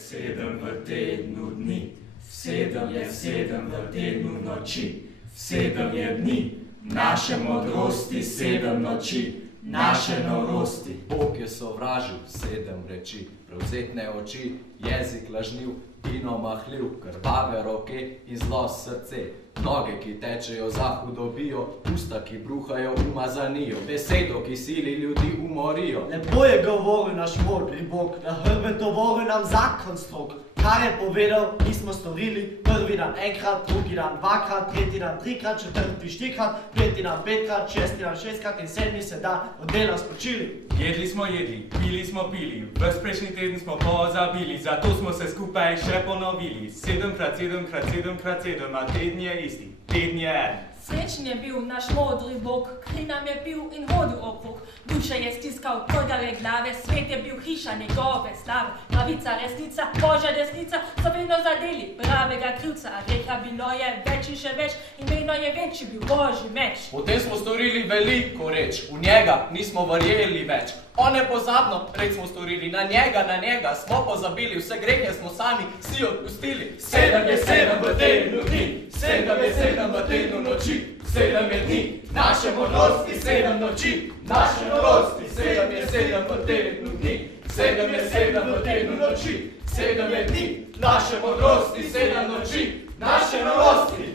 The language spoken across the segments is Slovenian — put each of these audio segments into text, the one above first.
sedem v tednu dni, sedem je sedem v tednu noči, sedem je dni, naše modrosti, sedem noči, naše norosti. Bog je sovražil sedem reči, prevzetne oči, jezik lažniv in omahljiv, krvave roke in zlo srce, noge, ki tečejo za hudobijo, usta, ki bruhajo umazanijo, besedo, ki sili ljudi umorijo. Lepo je govoril naš modri Bog, na hrbet dovolil nam zakon strog. Kar je povedal, nismo storili, prvi dan enkrat, drugi dan dvakrat, tretji dan trikrat, četrti štirikrat, peti dan petkrat, šesti dan šestkrat in sedmi se dan od dela spočili. Jedli smo jedli, pili smo pili, ves prejšnji teden smo pozabili, zato smo se skupaj še ponovili. 7x7x7x7, a teden je isti, teden je en. Srečen je bil naš modri Bog, kri nam je pil in hodil okrog. Duše je stiskal, trgale glave, svet je bil hiša njegove slave. Pravica, resnica, Božja desnica so vedno zadeli pravega krivca. A reka bilo je več in še več in vedno je večji bil Božji meč. Potem smo storili veliko reč, v njega nismo verjeli več. On je pozabno, reč smo storili, na njega smo pozabili, vse grehe smo sami si odpustili. Sedem je sedem v tednu dni, sedem je sedem v tednu noči, sedem je dni, naše modrosti, sedem noči, naše norosti. Sedem je sedem v tednu dni, sedem je sedem v tednu noči, sedem je dni, naše modrosti, sedem noči, naše norosti.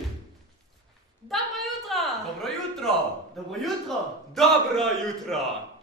Dobro jutro! Dobro jutro! Dobro jutro! Dobro jutro!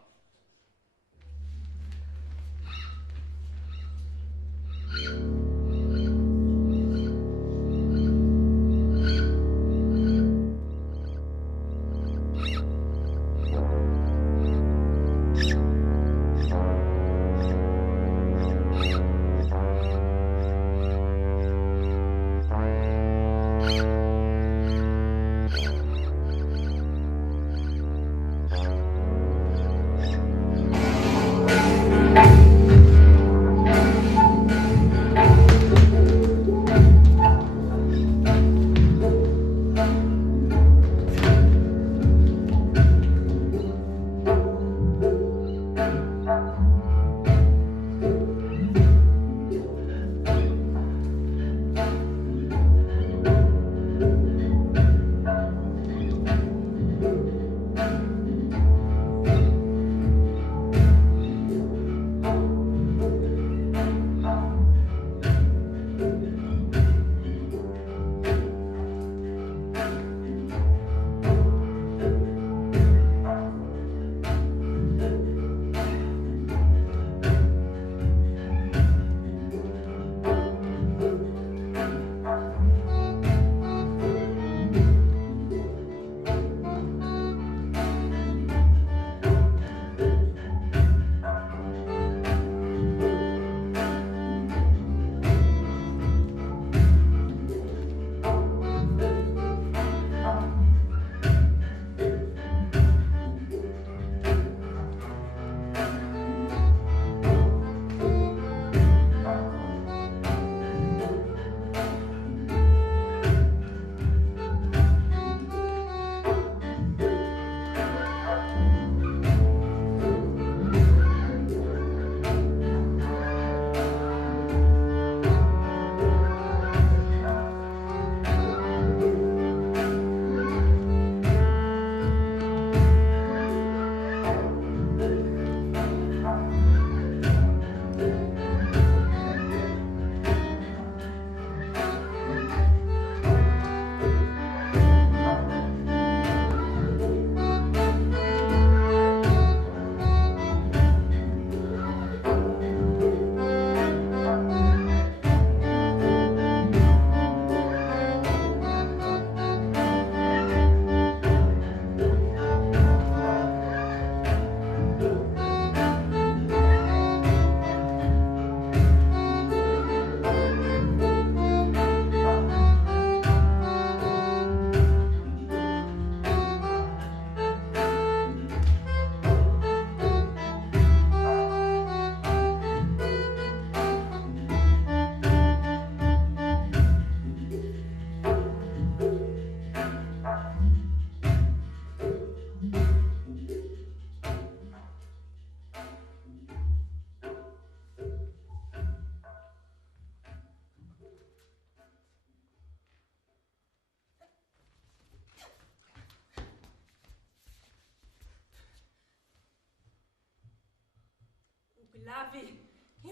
glavi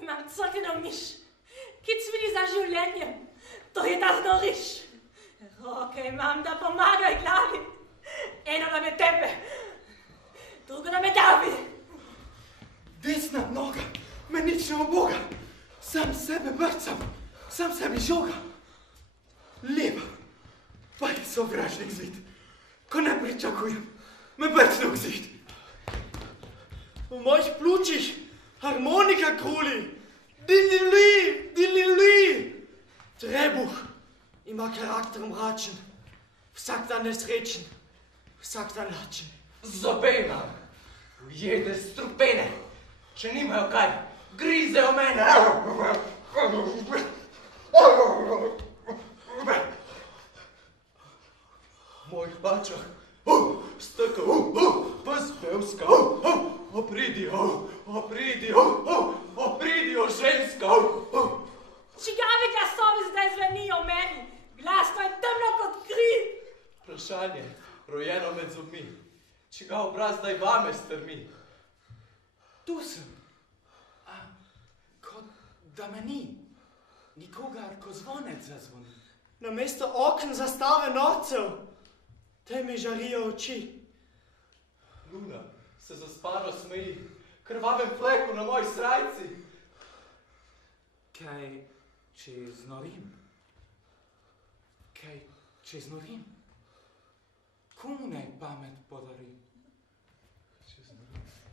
imam crkveno miš, ki cvili za življenjem. To je ta znoriš. Roke imam, da pomagaj glavi. Eno nam je tebe, drugo nam je Davi. Desna noga me nič ne oboga. Sam sebe mrcam, sam sebi žoga. Leva pa je sovražnik zid. Ko ne pričakujem, me brcne v zid. V mojih pljučih harmonika kruli. Dilili, dilili. Trebuh ima karakter mračen. Vsak dan nesrečen, vsak dan lačen. Zobe imam, ujede strupene. Če nimajo kaj, grizejo mene. V mojih pačah, steka, pespevska, opridijo ženska. Čigavi glasovi zdaj zvenijo meni, glasno je temno kot kri. Vprašanje, rojeno med zobmi, čigav obraz zdaj vame strmi. Tu sem, kot da me ni, nikogar, ko zvonec zazvoni. Namesto okn zastave norcev, te mi žarijo oči. Luna se zaspano smeji, krvavem fleku na moji srajci. Kaj, če znorim? Kaj, če znorim? Komu naj pamet podarim?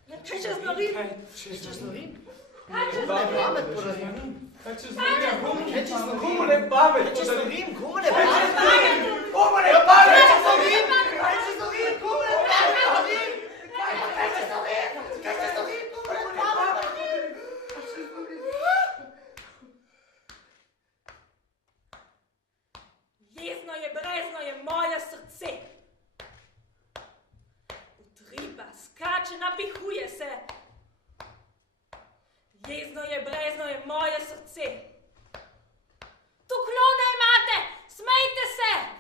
Kaj če znorim? Kaj, če znorim? Kaj če Pamet podarim. Kaj, če znorim? Komu naj pamet Če podarim? snorim, komu ne pamet? Komu naj pamet podarim? Kaj če snorim, komu ne pamet? Kaj če snorim, komu ne pamet? Jezno je, brezno je moje srce. Utripa, skače, napihuje se. Jezno je, brezno je moje srce. Tu klona imate, smejte se!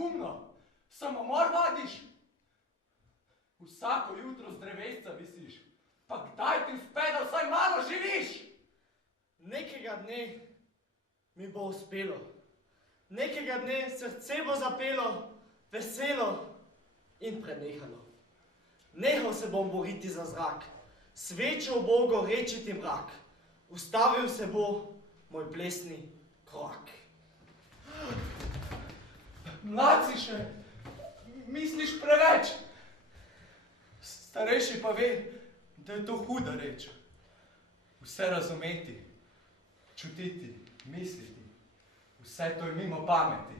gumno, samomor vadiš. Vsako jutro z drevesca visiš, pa kdaj ti uspe, da vsaj malo živiš? Nekega dne mi bo uspelo. Nekega dne srce bo zapelo, veselo in prenehalo. Nehal se bom boriti za zrak, svečo bo gorečiti mrak. Ustavil se bo moj plesni korak. Mlad si še, misliš preveč. Starejši pa ve, da je to huda reč. Vse razumeti, čutiti, misliti, vse to je mimo pameti.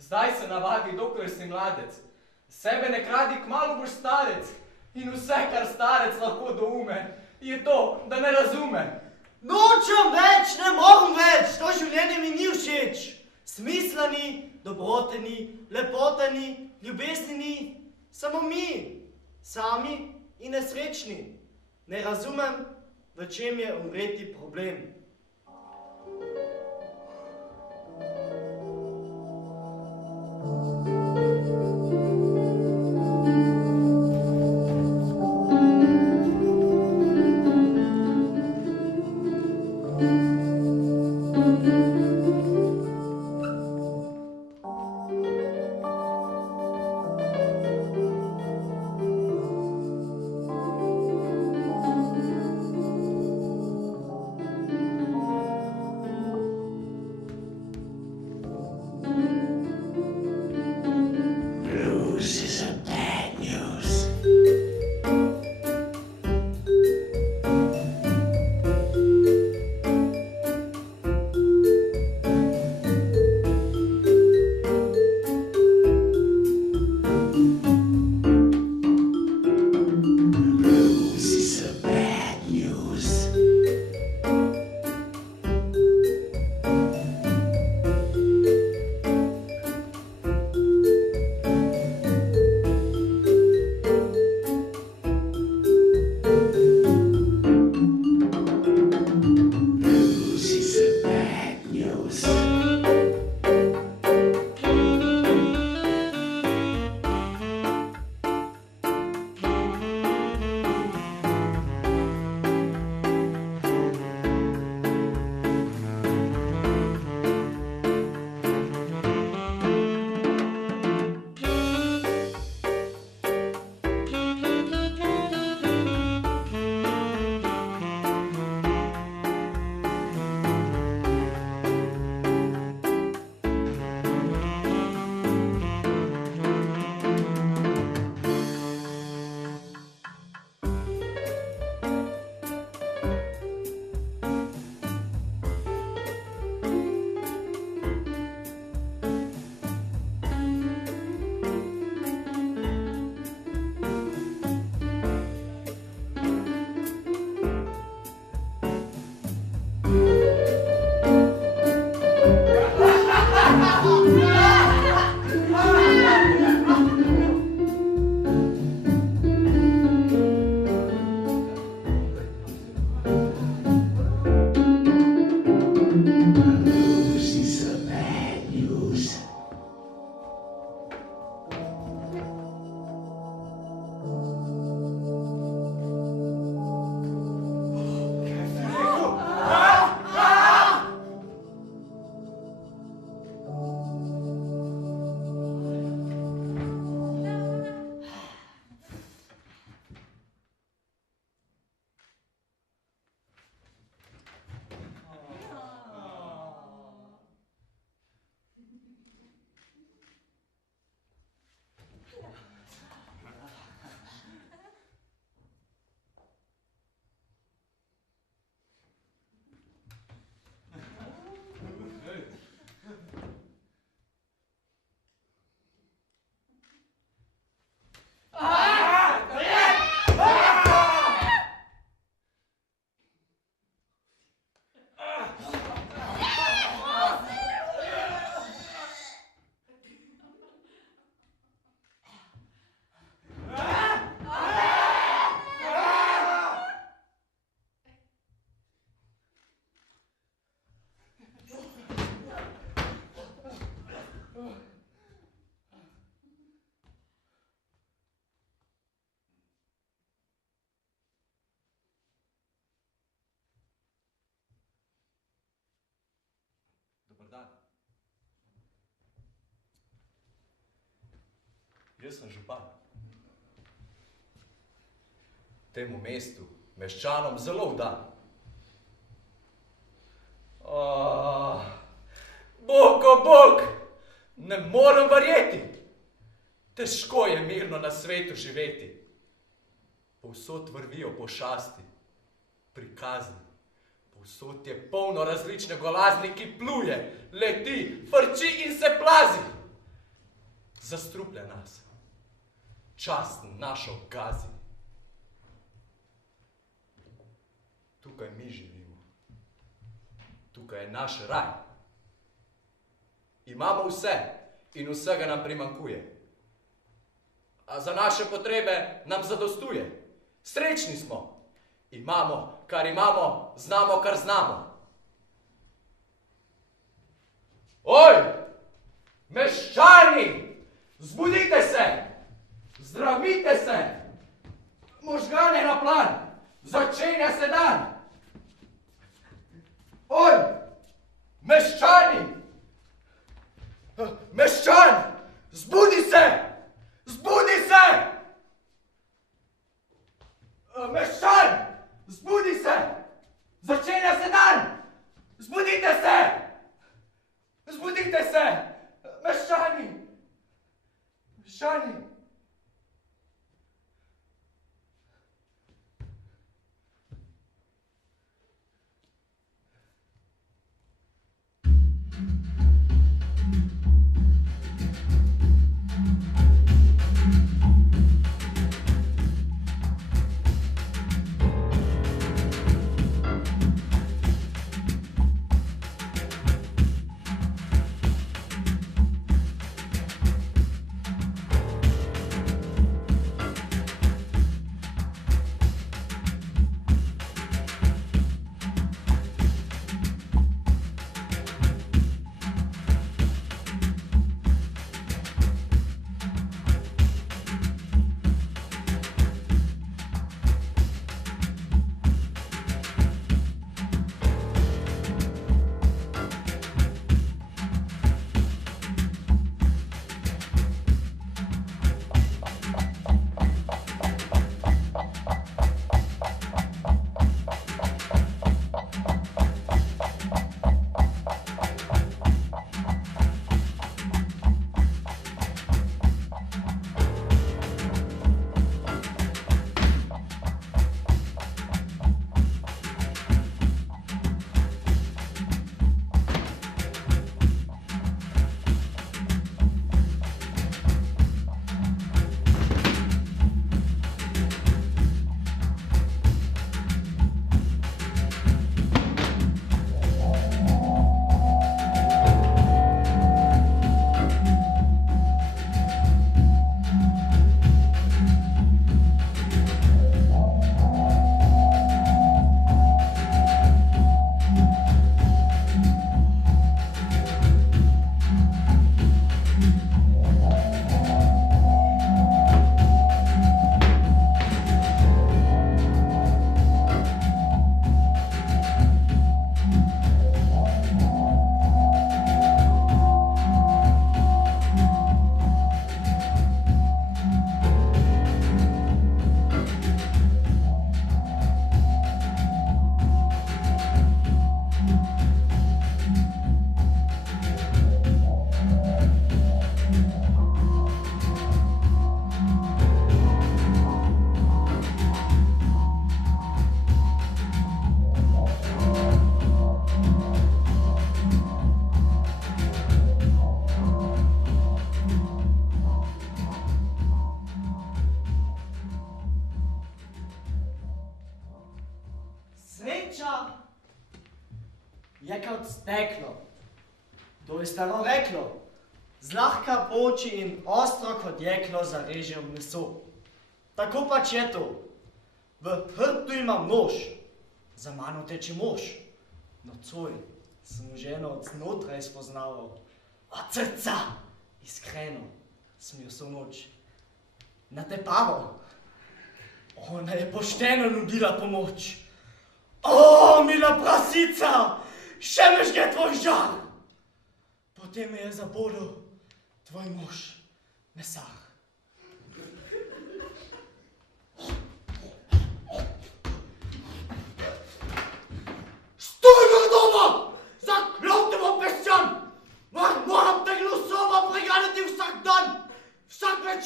Zdaj se navadi, dokler si mladec. Sebe ne kradi, kmalu boš starec. In vse, kar starec lahko doume, je to, da ne razume. Nočem več, ne morem več, to življenje mi ni všeč. Smisla ni, dobrote ni, lepote ni, ljubezni ni, samo mi, sami in nesrečni. Ne razumem, v čem je umreti problem. Jaz sem župan. Temu mestu, meščanom zelo vdan. Bog, o Bog, ne morem verjeti. Težko je mirno na svetu živeti. Povsod vrvijo pošasti, prikazni. Povsod je polno različne golazni, ki pluje, leti, frči in se plazi. Zastruplja nas, čast našo gazi. Tukaj mi živimo. Tukaj je naš raj. Imamo vse in vsega nam primanjkuje. A za naše potrebe nam zadostuje. Srečni smo. Imamo, kar imamo, znamo, kar znamo. Oj, meščani, zbudite se, zdravite se, možgane na plan, začenja se dan. Oj, meščani, meščan, zbudi se, zbudi se. Meščan, zbudi se, začenja se dan, zbudite se, meščani, meščani. je kot steklo. To je staro reklo. Zlahka poči in ostro kot jeklo zareže v meso. Tako pač je to. V hrbtu imam nož, za mano teče mož. Nocoj sem ženo od znotraj spoznaval. Od srca, iskreno, sem jo vso noč natepavo. Ona je pošteno nudila pomoč. O, mila prasica, še me žge tvoj žal. Potem me je zabodel tvoj mož, mesar.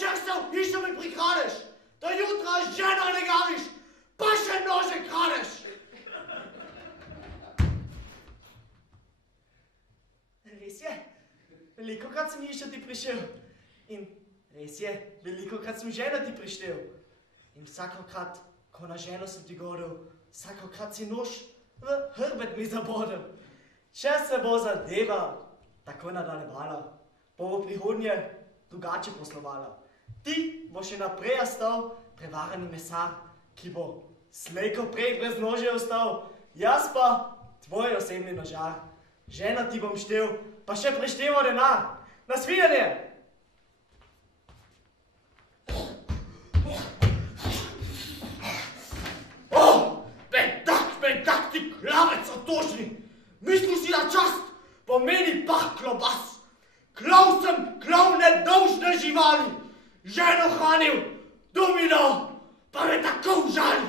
večerstev hišo mi prihraneš, da jutra žena ne gaviš, pa še nože kraneš. Res je, velikokrat sem hišo ti prišel. In res je, velikokrat sem ženo ti prištel. In vsakokrat, ko na ženo sem ti govoril, vsakokrat si nož v hrbet mi zabodel. Če se bo zadeva tako nadaljevala, bo v prihodnje drugače poslovala. Ti bo še naprej ostal prevarani mesar, ki bo slejko prej brez nože ostal. Jaz pa tvoj osebni nožar. Ženo ti bom štel, pa še prešteval denar. Nasvidenje! Bedak ti klavec otožni! Mislil si na čast, pomeni pah klobas. Klov sem, klov nedolžne živali. Ženo hranil, domino, pa me tako užali.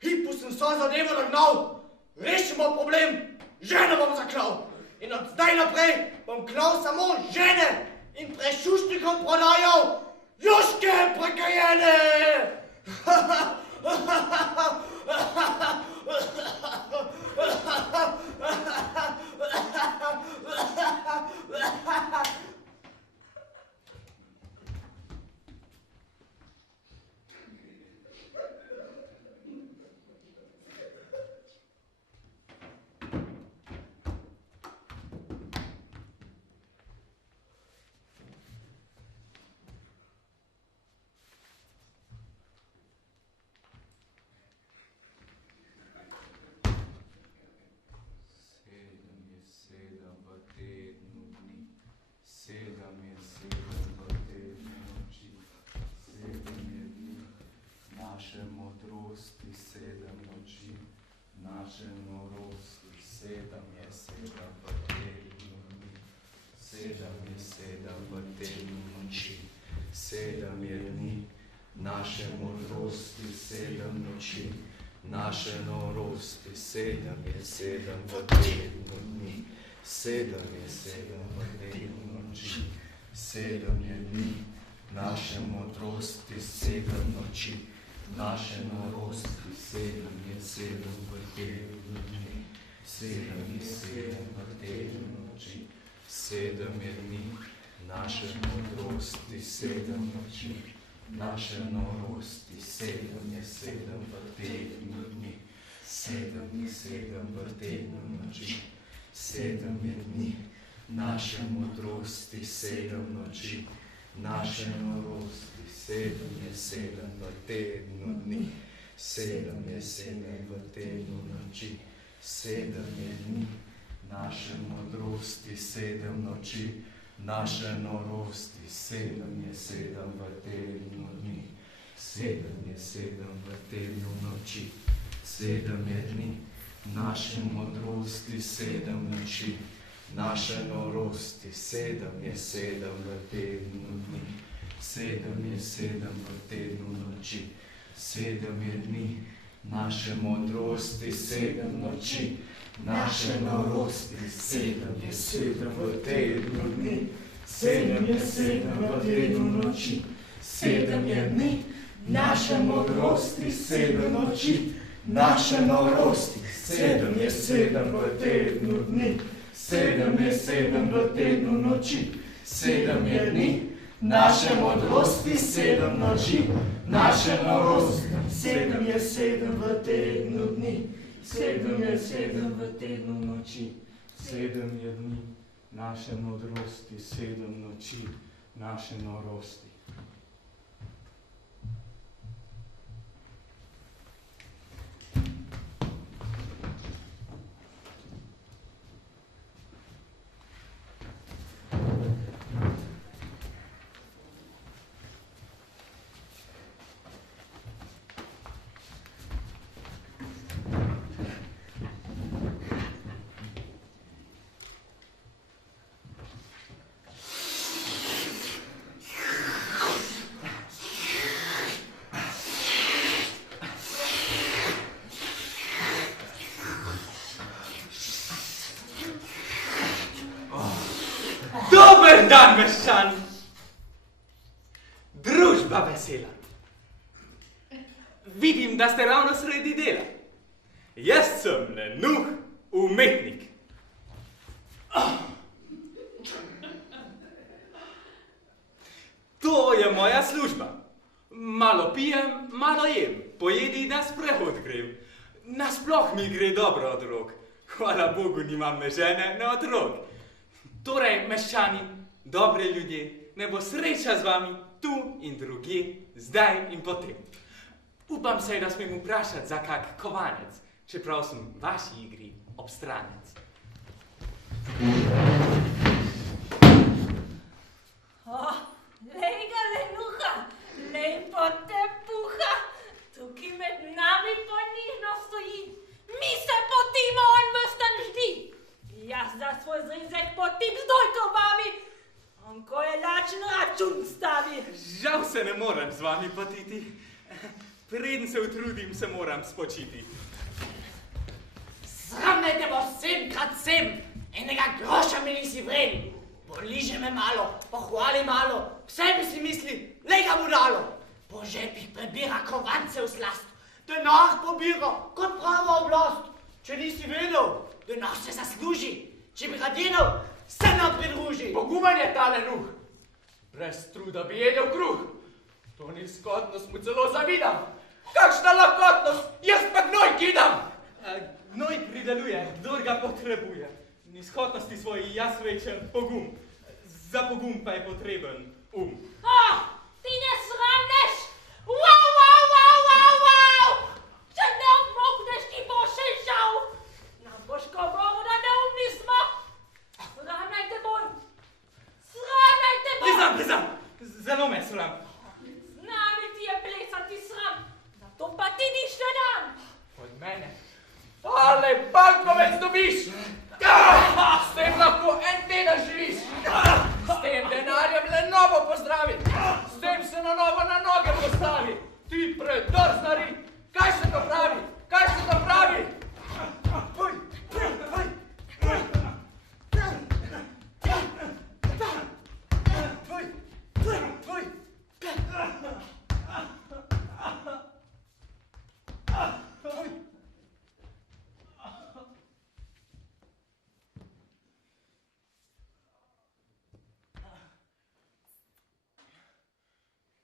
Hipu sem so zadevo nagnal, rešimo problem, ženo bom zaklal. In od zdaj naprej bom klal samo žene in prešuštnikom prodajal juške prekajene. Naše modrosti 7 noči, naše norosti 7 je 7 v tednu dni. 7 je 7 v tednu noči, 7 je dni. Naše modrosti 7 noči, naše norosti 7 je 7 v tednu dni. 7 je 7 v tednu noči, 7 je dni. Naše modrosti 7 noči, naše norosti 7 je 7 v tednu dni. 7 je 7 v tednu noči, 7 je dni. Naše modrosti 7 noči, naše norosti 7 je 7 v tednu dni. 7 je 7 v tednu noči, 7 je dni. Naše modrosti 7 noči, naše norosti 7 je 7 v tednu dni. 7 je 7 v tednu noči, 7 je dni. Naše modrosti 7 noči, naše norosti 7 je 7 v tednu dni. 7 je 7 v tednu noči, 7 je dni. Naše modrosti 7 noči, naše norosti 7 je 7 v tednu dni. 7 je 7 v tednu noči, 7 je dni. Naše modrosti 7 noči, naše norosti 7 je 7 v tednu dni. 7 je 7 v tednu noči, 7 je dni. Naše modrosti 7 noči, naše norosti 7 je 7 v tednu dni. 7 je 7 v tednu noči, 7 je dni. Naše modrosti 7 noči, naše norosti 7 je 7 v tednu dni. 7 je 7 v tednu noči, 7 je dni, naše modrosti 7 noči, naše norosti. Dober dan, meščani! vesela. Vidim, da ste ravno sredi dela. Jaz sem Lenuh, umetnik. To je moja služba. Malo pijem, malo jem, pojedi na sprehod grem. Nasploh mi gre dobro od rok. Hvala Bogu, nimam ne žene, ne otrok. Torej, meščani, dobre ljudje, ne bo sreča z vami tu in drugje, zdaj in potem. Upam se, da smem vprašati za kak kovanec, čeprav sem vaši igri obstranec. Lej ga, Lenuha, lej po te puha, tukaj med nami ponižno stoji. Mi se potimo, on vas tam ždi. Jaz za svoj zrizek potim zdoj krvavi, on ko je lačen račun stavi. Žal se ne morem z vami potiti. Preden se utrudim, se moram spočiti. Sramnajte bo 7x7, enega groša mi nisi vreden. Poliže me malo, pohvali malo, vse bi si misli, lej ga budalo. Po žepih prebira kovance v slast, denar pobira kot prava oblast. Če nisi vedel, denar se zasluži, če bi ga delal, se nam pridruži. Poguman je ta Lenuh. Brez truda bi jedel kruh. To nizkotnost mu celo zavidam. Kakšna lahkotnost, jaz pa gnoj kidam. Gnoj prideluje, kdor ga potrebuje. Nizkotnosti svoji jaz večem pogum. Za pogum pa je potreben Ti ne sramneš? Wow! Če ne odmokneš, ti bo še žal. Nam boš govoril, da neumni smo. Sramnajte bolj. Priznam, zelo me sram. Z nami ti je plesati sram, zato pa ti nič ne dam. Od mene. Ale bankovec dobiš. S tem lahko en teden živiš. S tem denarjem le novo pozdravi. S tem se na novo na noge postavi. Ti predrznari, kaj se to pravi? Kaj se to pravi?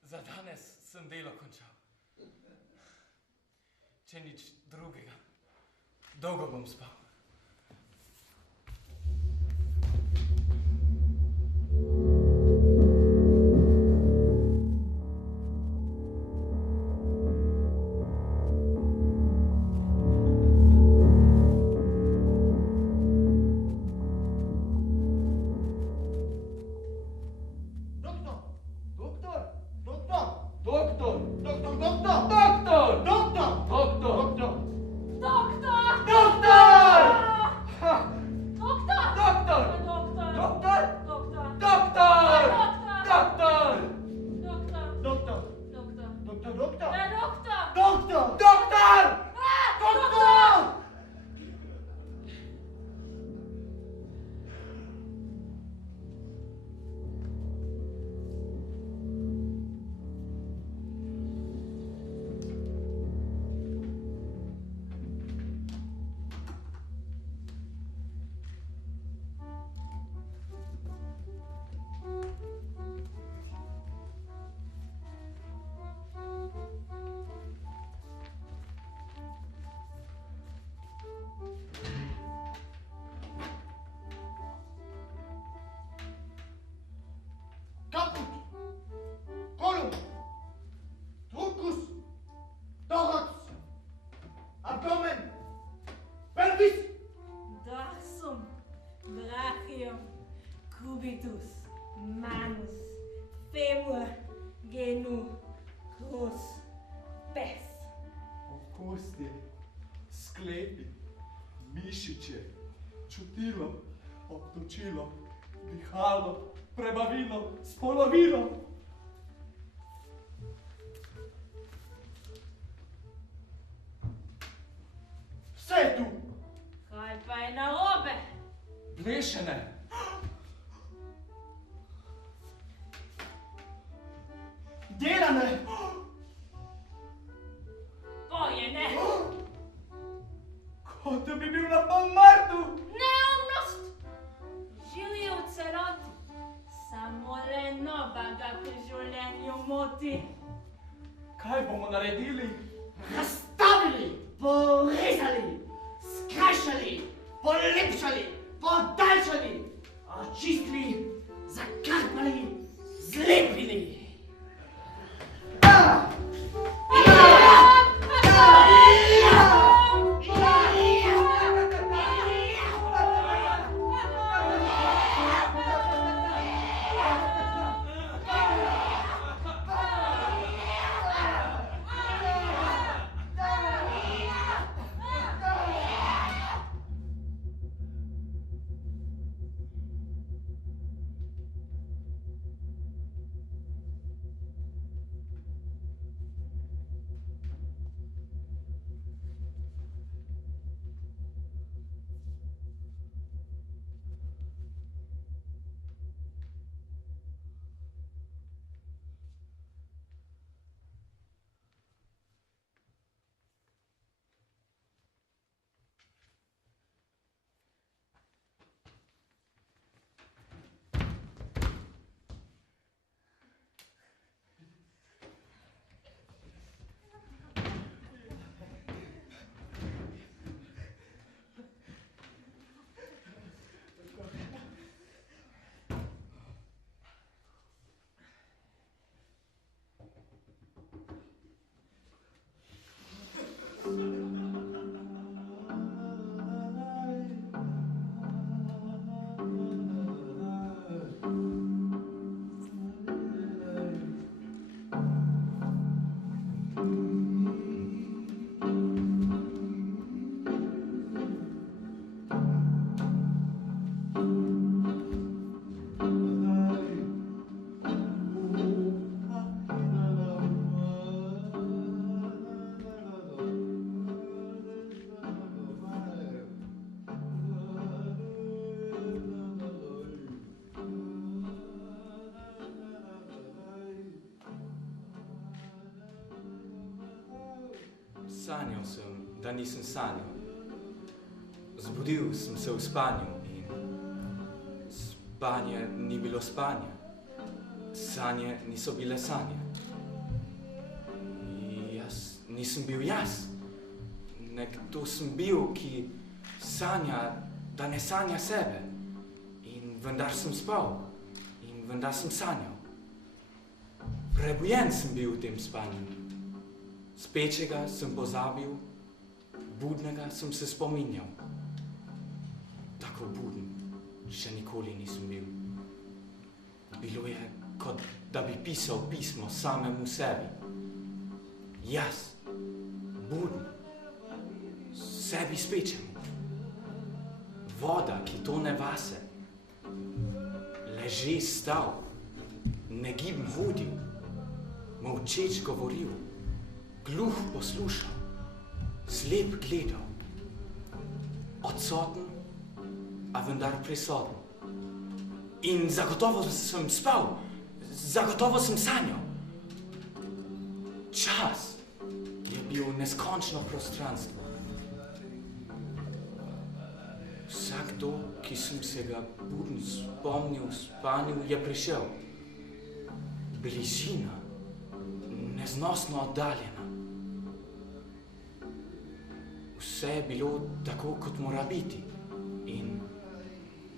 Za danes sem delo končal. Če nič drugega, dolgo bom spal. Obtočilo, dihalo, prebavilo, spolovilo. Vse je tu. Kaj pa je narobe? Blešene. Dela me! Tvoje ne. Kot da bi bil na pol mrtev. Neumnost! Živijo v celoti. Samo le nova ga pri življenju moti. Kaj bomo naredili? Razstavili, porezali, skrajšali, polepšali, podaljšali, očistili, zakrpali, zlepili. Sanjal sem, da nisem sanjal. Zbudil sem se v spanju in spanje ni bilo spanje. Sanje niso bile sanje. Jaz nisem bil jaz. Nekdo sem bil, ki sanja, da ne sanja sebe. In vendar sem spal. In vendar sem sanjal. Prebujen sem bil v tem spanju. Spečega sem pozabil, budnega sem se spominjal. Tako buden še nikoli nisem bil. Bilo je, kot da bi pisal pismo samemu sebi. Jaz, buden, sebi spečemu. Voda, ki tone vase. Leže stal, negibn hodil, molčeč govoril. Gluh poslušal, slep gledal, odsoten, a vendar prisoten. In zagotovo sem spal, zagotovo sem sanjal. Čas je bil neskončno prostranstvo. Vsakdo, ki sem se ga budno spomnil v spanju, je prišel. Bližina, neznosno oddaljena. Vse je bilo tako, kot mora biti in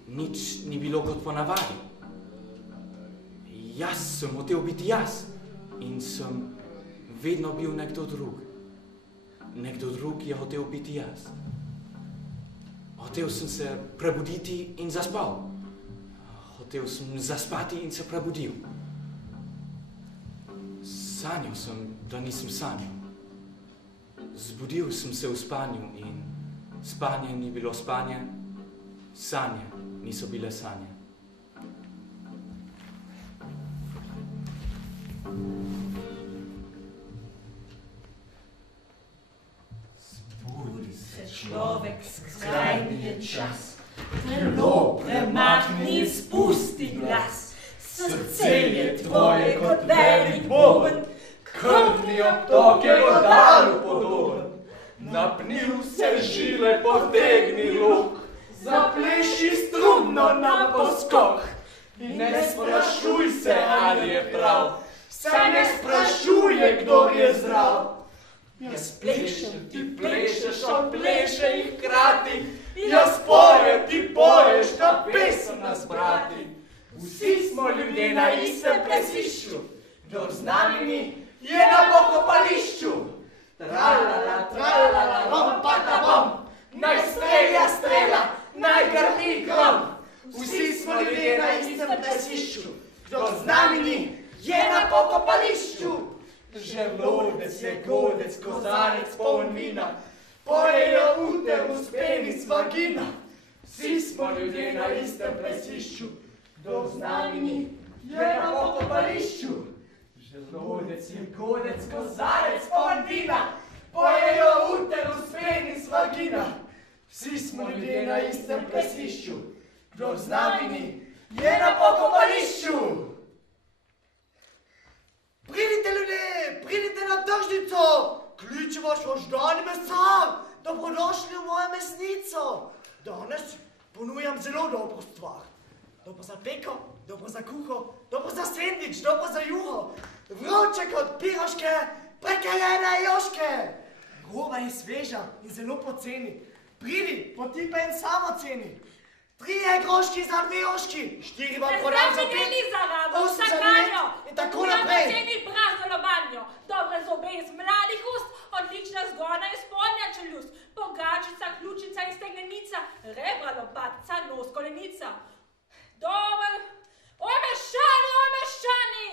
nič ni bilo kot po navadi. Jaz sem hotel biti jaz in sem vedno bil nekdo drug. Nekdo drug je hotel biti jaz. Hotel sem se prebuditi in zaspal. Hotel sem zaspati in se prebudil. Sanjal sem, da nisem sanjal. Zbudil sem se v spanju in spanje ni bilo spanje, sanje niso bile sanje. Zbudi se človek, skrajni je čas. Telo premakni, spusti glas. Srce je tvoje kot velik boben, Krvni obtok je vodalu podoben, napnil se žile potegni luk, zapleši strumno na poskok in ne sprašuj se, ali je prav, saj ne sprašuje, kdo je zdrav. Jaz plešem, ti plešeš, on pleše in hkrati, jaz pojem, ti poješ, da pesem nas brati. Vsi smo ljudje na istem plesišču, kdor z nami ni, je na pokopališču. Tralala, tralala, rom, pata, bom, naj strelja strela, naj grmi grom. Vsi smo ljudje na istem plesišču, kdor z nami ni, je na pokopališču. Želodec je godec, kozarec poln vina, pojejo uter uspenic vagina. Vsi smo ljudje na istem plesišču, kdor z nami ni, je na pokopališču. Želodec je godec, kozarec poln vina, pojejo uter uspenic vagina. Vsi smo ljudje na istem plesišču, kdor z nami ni, je na pokopališču. Pridite ljudje, pridite na tržnico, kliče vaš voždani mesar, dobrodošli v mojo mesnico. Danes ponujam zelo dobro stvar. Dobro za peko, dobro za kuho, dobro za sendvič, dobro za juho, vroče kot piroške, prekarjene joške. Groba in sveža in zelo poceni. Pridi, potipaj in samo ceni. 3 groški za 2 joški, 4 vam prodam za 5, 8 za 9 in tako naprej. Ceni brazgolo banjo, dobre zobe iz mladih ust, odlična zgornja in spodnja čeljust, pogačica, ključica in stegnenica, rebra, lopatica, nos, kolenica. Dober, oj meščani,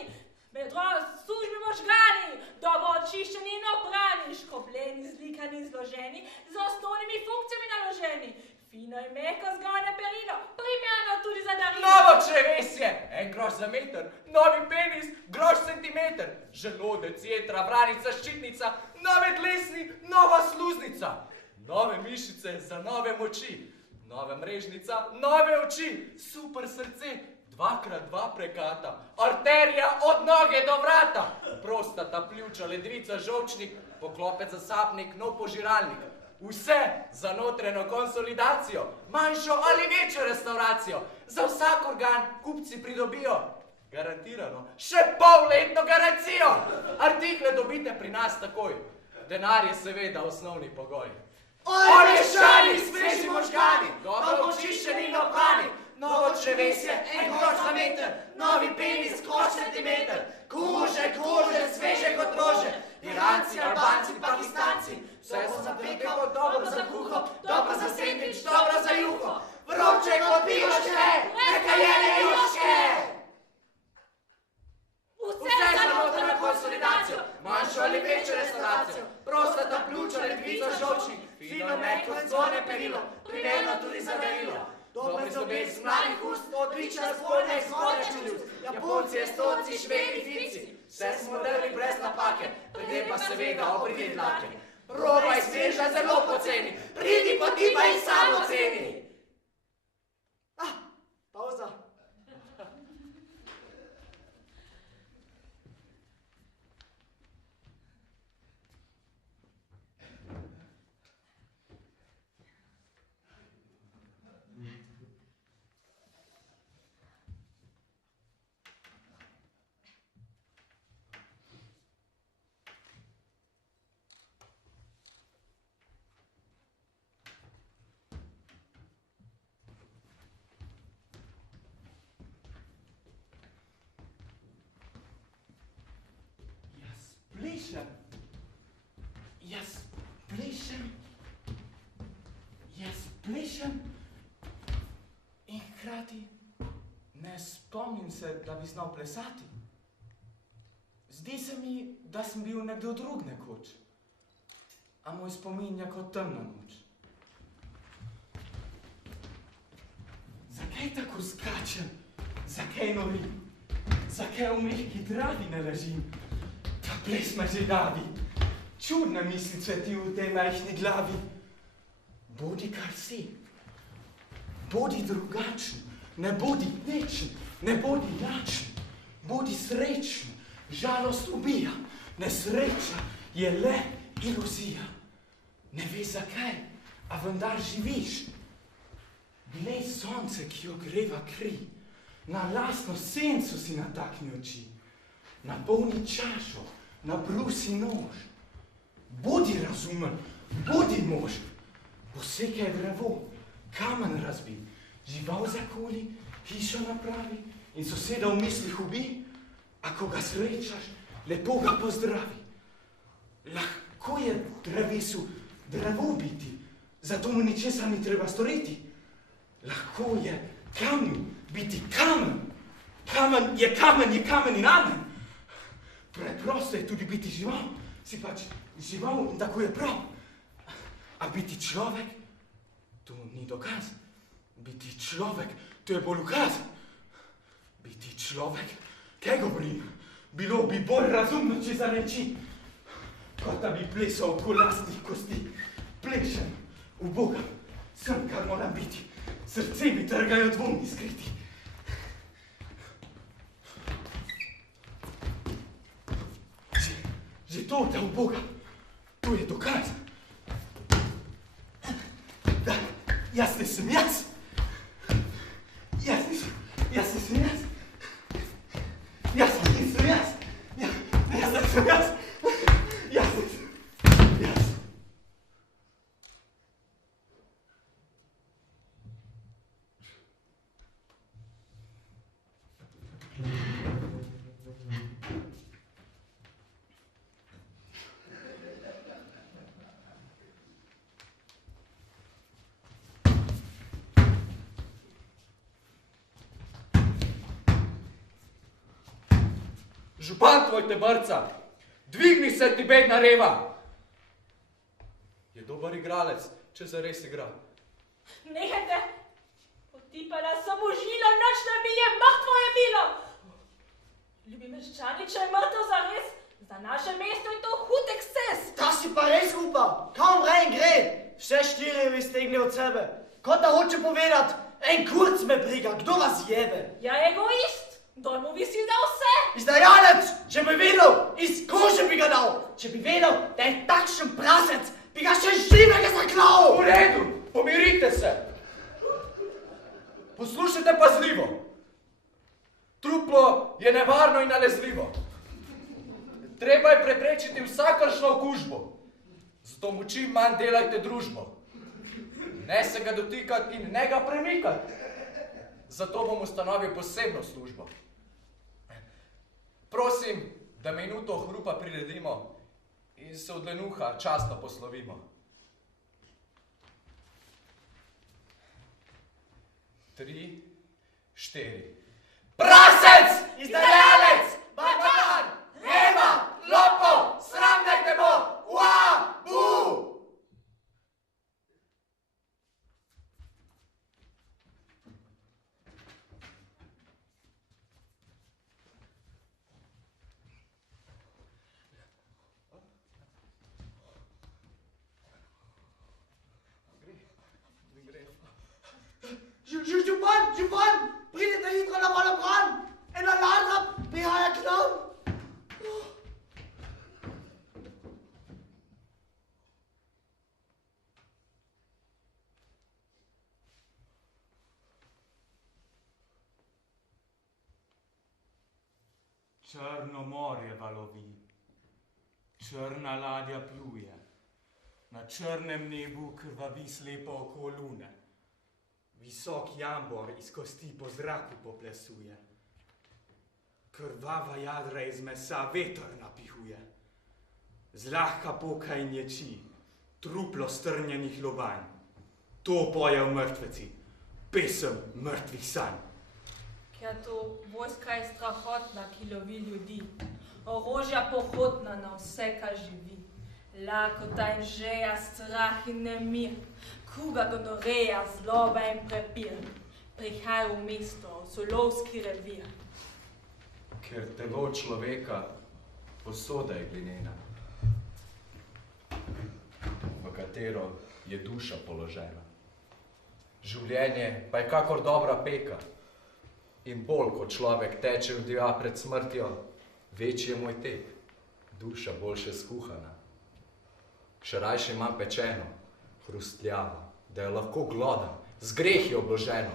medro službi možgani, dobro očiščeni in obrani, škobljeni, zlikani in zloženi, z osnovnimi funkcijami naloženi. Fino in mehko zgornje perilo, primerno tudi za darilo. Novo črevesje, 1 groš za meter, novi penis, groš centimeter, želodec, jetra, vranica, ščitnica, nove dlesni, nova sluznica, nove mišice za nove moči, nove mrežnica, nove oči, super srce, 2x2 prekata, arterija od noge do vrata, prostata, pljuča, ledvica, žolčnik, poklopec za sapnik, nov požiralnik. Vse za notranjo konsolidacijo, manjšo ali večjo restauracijo. Za vsak organ kupci pridobijo garantirano še polletno garancijo. Artikle dobite pri nas takoj. Denar je seveda osnovni pogoj. Oj, meščani, sveži možgani, dobro očiščeni in oprani, novo črevesje, 1 groš za meter, novi penis, groš centimeter, kože, sveže kot rože, Iranci, Albanci, Pakistanci, vse so za peko, dobro za kuho, dobro za sendvič, dobro za juho, vroče kot piroške, prekarjene joške. Vse za notranjo konsolidacijo, manjšo ali večjo restauracijo, prostata, pljuča, ledvica, žolčnik, fino mehko zgornje perilo, primerno tudi za darilo. Dobre zobe iz mladih ust, odlična zgornja in spodnja čeljust, Japonci, Estonci, Švedi, Finci, vse smo drli brez napake, pride pa seveda obridi dlake. Roba je sveža, zelo poceni, pridi potipaj in samo ceni. Pauza. Jaz plešem in hkrati ne spomnim se, da bi znal plesati. Zdi se mi, da sem bil nekdo drug nekoč, a moj spomin je kot temna noč. Zakaj tako skačem? Zakaj norim? Zakaj v mehki travi ne ležim? Ta ples me že davi. Čudne mislice ti v tej majhni glavi. Bodi kar si. Bodi drugačen. Ne bodi tečen. Ne bodi lačen. Bodi srečen. Žalost ubija. Nesreča je le iluzija. Ne veš zakaj, a vendar živiš. Glej sonce, ki jo greva kri. Na lastno senco si natakni oči. Napolni čašo, nabrusi nož. Bodi razumen, bodi mož. Posekaj drevo, kamen razbi, žival zakoli, hišo napravi in soseda v mislih ubi, a ko ga srečaš, lepo ga pozdravi. Lahko je drevesu drevo biti, zato mu ničesar ni treba storiti. Lahko je kamnu biti kamen. Kamen je kamen, je kamen in amen. Preprosto je tudi biti žival. Si pač žival in tako je prav. A biti človek, to ni dokaz. Biti človek, to je bolj ukaz. Biti človek, kaj govorim? Bilo bi bolj razumno, če zareči. Kot da bi plesal okoli lastnih kosti. Plešem, ubogam, sem, kar moram biti. Srce mi trgajo dvomi skriti. Že to, da ubogam, to je dokaz. Da, jaz nisem jaz. Jaz nisem jaz. Jaz nisem jaz. Jaz nisem jaz. Jaz nisem jaz. Župan tvoj te brca, dvigni se ti bedna reva. Je dober igralec, če zares igra. Nehajte, potipala sem v žilo, noč ne bije, mrtvo je bilo. Ljubi meščani, če je mrtev zares, za naše mesto je to hud eksces. Ta si pa res upal, kam rein gre. Vse štiri mi stegne od sebe. Kot da hoče povedat, en kurc me briga, kdo vas jebe? Ja, egoist. Dol mu visi za vse. Izdajalec, če bi vedel, iz kože bi ga dal. Če bi vedel, da je takšen prasec, bi ga še živega zaklal. V redu, pomirite se. Poslušajte pazljivo. Truplo je nevarno in nalezljivo. Treba je preprečiti vsakršno okužbo. Zato mu čim manj delajte družbo. Ne se ga dotikati in ne ga premikati. Zato bom ustanovil posebno službo. Prosim, da minuto hrupa priredimo in se od lenuha častno poslovimo. 3, 4. Prasec! Izdajalec! Barbar! Reva! Lopov! Sram naj te bo! Ua! Bu! Župan, pridite hitro na malobran, ena ladra prihaja k nam. Črno morje valovi, črna ladja pluje, na črnem nebu krvavi slepo oko lune. Visok jambor iz kosti po zraku poplesuje. Krvava jadra iz mesa veter napihuje. Zlahka poka in ječi, truplo strnjenih lobanj. To pojejo mrtveci, pesem mrtvih sanj. Ker to vojska je strahotna, ki lovi ljudi. Orožja pohodna na vse, kar živi. Lakota in žeja, strah in nemir. Kuga gonoreja, zloba in prepir. Prihaja v mesto, v solovski revir. Ker telo človeka posoda je glinena, v katero je duša položena. Življenje pa je kakor dobra peka in bolj, ko človek teče v divja pred smrtjo, večji je moj tek. duša boljše skuhana. Še rajše imam pečeno, hrustljavo, da jo lahko glodam, z grehi obloženo.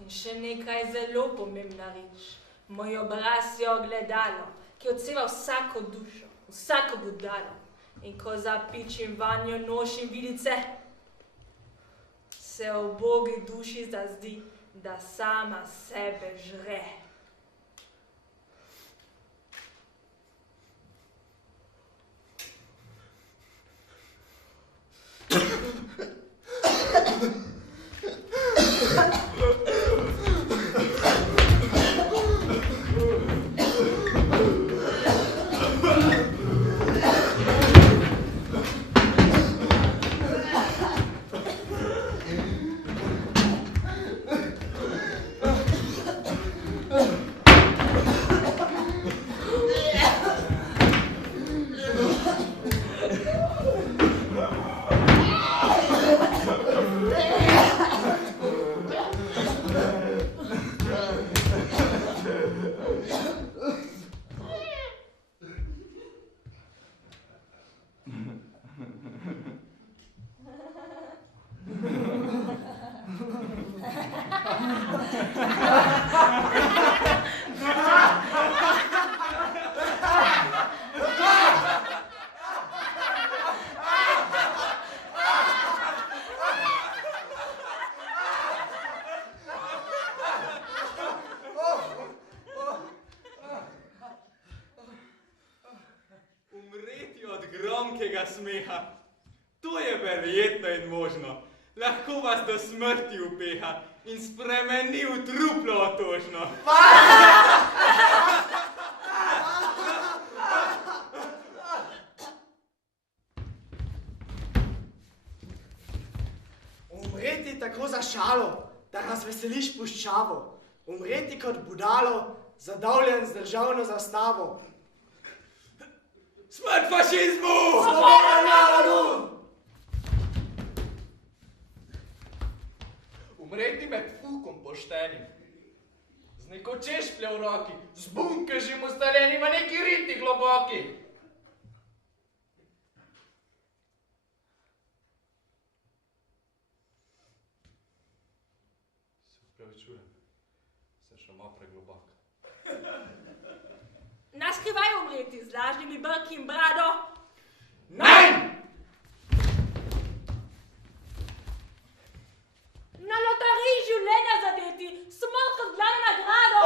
In še nekaj zelo pomembna reč. Moj obraz je ogledalo, ki odseva vsako dušo, vsako budalo. In ko zapičim vanjo nošim vidice, se ubogi duši zazdi, da sama sebe žre. Umreti od gromkega smeha, to je verjetno in možno. Lahko vas do smrti upeha in spremeni v truplo otožno. Umreti tako za šalo, da razveseliš puščavo. Umreti kot budalo, zadavljen z državno zastavo. Smrt fašizmu! Svoboda narodu! Umreti med fukom poštenim, z neko češpljo v roki, z bunkežim ustaljenim v neki riti globoki. Se upravičujem, sem še malo preglobok. Naskrivaj umreti z lažnimi brki in brado. Nein! Na loteriji življenja zadeti, smrt kot glavno nagrado.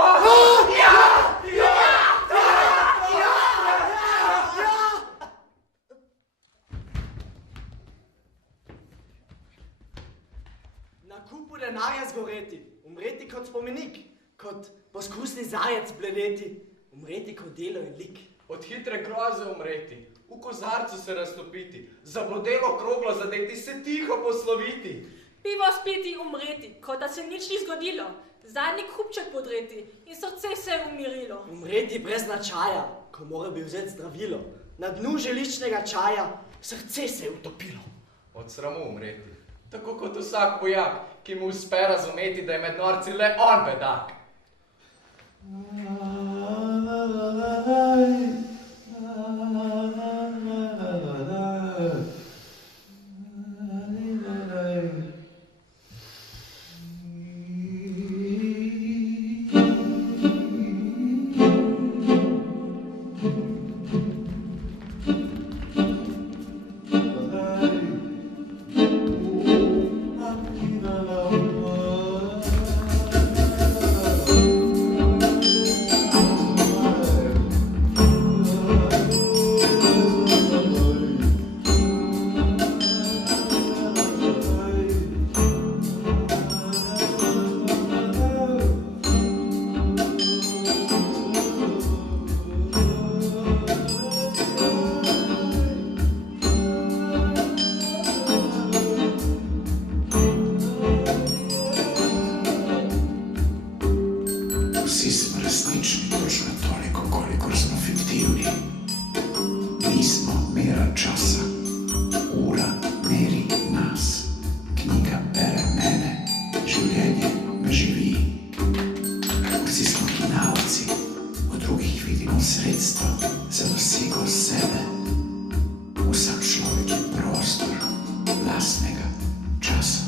Na kupu denarja zgoreti, umreti kot spomenik, kot poskusni zajec bledeti, umreti kot delo in lik. Od hitre groze umreti, v kozarcu se raztopiti, zablodelo kroglo zadeti, se tiho posloviti. Pivo spiti, umreti, kot da se nič ni zgodilo. Zadnji kupček podreti in srce se je umirilo. Umreti brez značaja, ko mora bi vzeti zdravilo. Na dnu želičnega čaja srce se je utopilo. Od sramu umreti. Tako kot vsak vojak, ki mu uspe razumeti, da je med norci le on bedak. sredstvo za dosego sebe. Vsak človek je prostor lastnega časa.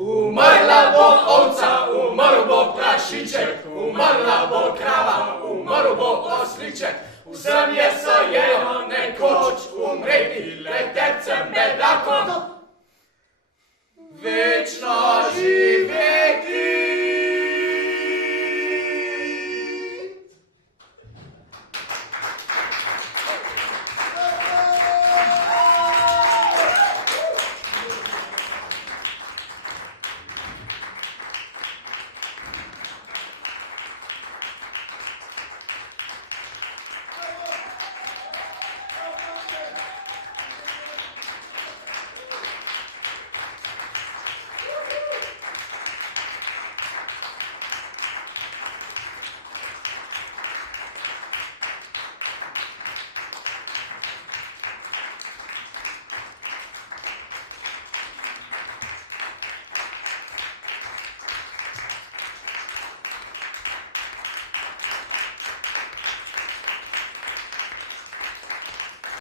Umrla bo ovca, umrl bo prašiček, umrla bo krava, umrl bo osliček. Vsem je sojejo nekoč umreti, letepcem bedakom. Večno živeti.